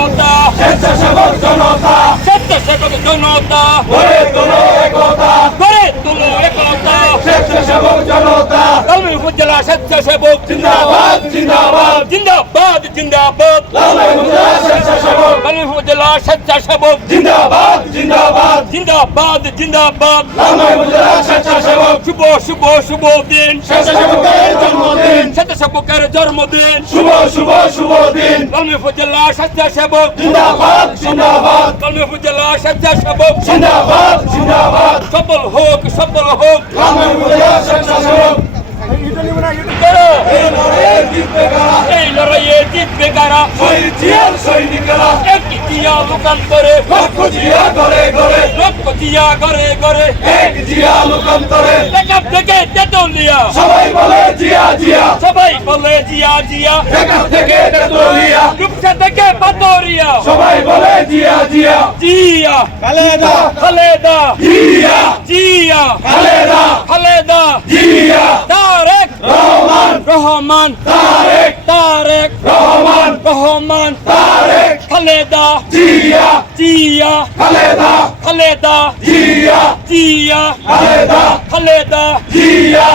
একতা, স্বেচ্ছাসেবক জনতা স্বেচ্ছাসেবক জনতা, গড়ে তোলো একতা, গড়ে তোলো একতা। স্বেচ্ছাসেবক জনতা লালমাই উপজেলা স্বেচ্ছাসেবক জিন্দাবাদ জিন্দাবাদ, জিন্দাবাদ জিন্দাবাদ। লালমাই উপজেলা স্বেচ্ছাসেবক লালমাই উপজেলা স্বেচ্ছাসেবক জিন্দাবাদ জিন্দাবাদ, জিন্দাবাদ জিন্দাবাদ। লালমাই উপজেলা স্বেচ্ছাসেবক শুভ শুভ শুভ দিন, স্বেচ্ছাসেবকের জন্মদিন, স্বেচ্ছাসেবকের জন্মদিন। শুভ শুভ শুভ দিন, লালমাই উপজেলা স্বেচ্ছাসেবক, জিন্দাবাদ জিন্দাবাদ, লালমাই উপজেলা স্বেচ্ছাসেবক জিন্দাবাদ জিন্দাবাদ, সফল হোক সফল হোক। লালমাই উপজেলা স্বেচ্ছাসেবক করো এই লড়াইয়ে জিতবে কারা, এই লড়াইয়ে জিতবে কারা। শহীদ জিয়ার সৈনিকেরা একটি জিয়া লোকান্তরে, লক্ষ জিয়া ঘরে ঘরে, লক্ষ জিয়া ঘরে ঘরে। এক জিয়া লোকান্তরে, টেকআপ থেকে তেতুলিয়া, সবাই বলে জিয়া জিয়া, সবাই বলে জিয়া জিয়া। ঢাকা থেকে তেতুলিয়া, রূপসা থেকে পাতরিয়া, সবাই বলে জিয়া জিয়া, জিয়া খালেদা খালেদা, জিয়া, জিয়া খালেদা খালেদা, জিয়া, তারেক রহমান রহমান, তারেক তারেক রহমান, রহমান, তারেক খালেদা জিয়া, জিয়া, খালেদা খালেদা জিয়া, জিয়া, খালেদা খালেদা। জিয়া,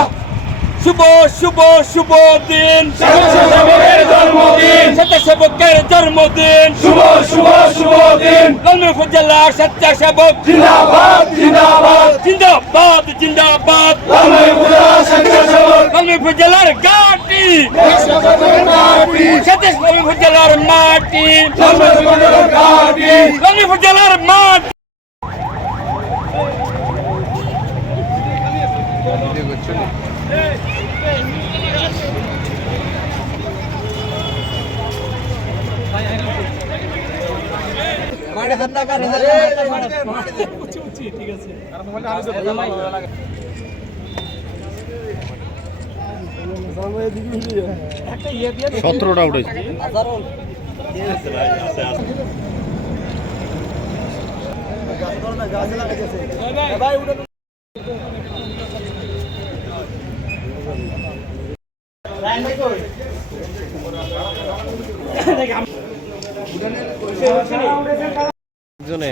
শুভ শুভ শুভ দিন, স্বেচ্ছাসেবকের জন্মদিন, স্বেচ্ছাসেবকের জন্মদিন। শুভ শুভ শুভ দিন, লালমাই উপজেলা স্বেচ্ছাসেবক জিন্দাবাদ জিন্দাবাদ, জিন্দাবাদ জিন্দাবাদ। লালমাই উপজেলা স্বেচ্ছাসেবক লালমাই উপজেলার ঘাটি, স্বেচ্ছাসেবকের ঘাঁটি, লালমাই উপজেলার মাটি, লালমাই উপজেলার ঘাঁটি, লালমাই উপজেলার মাটি। সতেরোটা উঠেছে। জনে